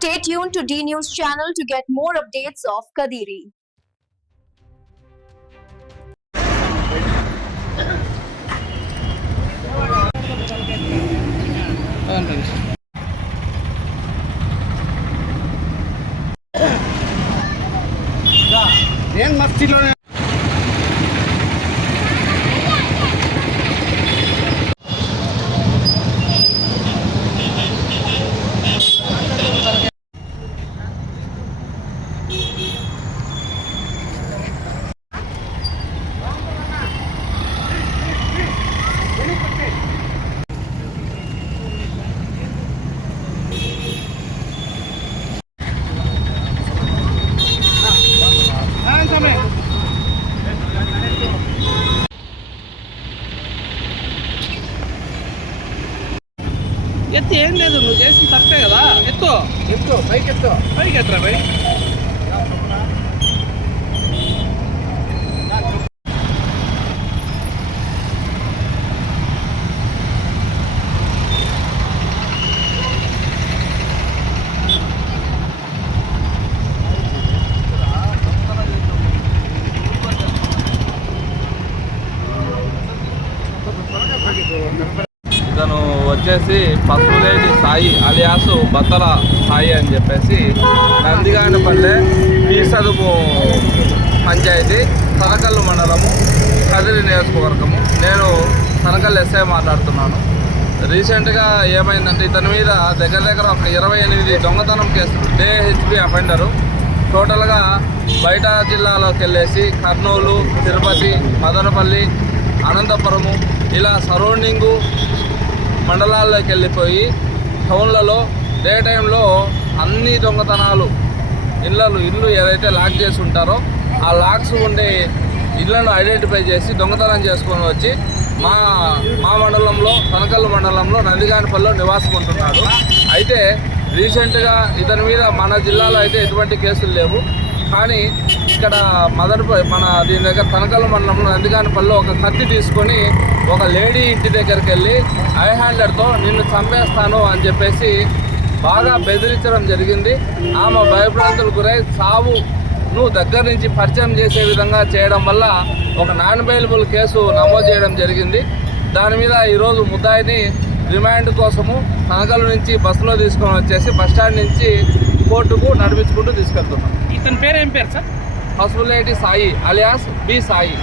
Stay tuned to D News channel to get more updates of Kadiri. ఏం మస్తిలోనే ఎత్తు ఏం లేదు, నువ్వు చేసి తప్పే కదా. ఎత్తు ఎత్తు పైకి ఎత్తు పైకి ఎత్తరా పై ఇతను వచ్చేసి పసుపులేటి సాయి అలియాసు బత్తల సాయి అని చెప్పేసి నందిగానపల్లె పీసదుపు పంచాయతీ తనకల్లు మండలము కదిరి నియోజకవర్గము. నేను తనకల్లు ఎస్ఐ మాట్లాడుతున్నాను. రీసెంట్గా ఏమైందంటే ఇతని మీద దగ్గర ఒక 28 దొంగతనం కేసులు DHP అఫెండరు. టోటల్గా బయట జిల్లాలోకి వెళ్ళేసి కర్నూలు, తిరుపతి, మదనపల్లి, అనంతపురము ఇలా సరౌండింగు మండలాల్లోకి వెళ్ళిపోయి టౌన్లలో డే టైంలో అన్ని దొంగతనాలు ఇల్లు ఏదైతే లాక్ చేసి ఉంటారో ఆ లాక్స్ ఉండే ఇళ్లను ఐడెంటిఫై చేసి దొంగతనం చేసుకొని వచ్చి మా మండలంలో తనకల్లు మండలంలో నందిగానపల్లిలో నివాసం ఉంటున్నాడు. అయితే రీసెంట్గా ఇతని మీద మన జిల్లాలో అయితే ఎటువంటి కేసులు లేవు. కానీ ఇక్కడ మన దీని దగ్గర తనకల్లు మండలంలో నందిగానపల్లిలో ఒక కత్తి తీసుకొని ఒక లేడీ ఇంటి దగ్గరికి వెళ్ళి హ్యాండర్తో నిన్ను చంపేస్తాను అని చెప్పేసి బాగా బెదిరించడం జరిగింది. ఆమె భయభ్రాంతులకు గురై సావును దగ్గర నుంచి పరిచయం చేసే విధంగా చేయడం వల్ల ఒక నాన్ బెయిలబుల్ కేసు నమోదు చేయడం జరిగింది. దాని మీద ఈరోజు ముద్దాయిని రిమాండ్ కోసము తనకల్లు నుంచి బస్సులో తీసుకొని వచ్చేసి బస్టాండ్ నుంచి కోర్టుకు నడిపించుకుంటూ తీసుకెళ్తున్నాం. ఇతని పేరు ఏం పేరు sir? Pasupuleti Sai alias B Sai.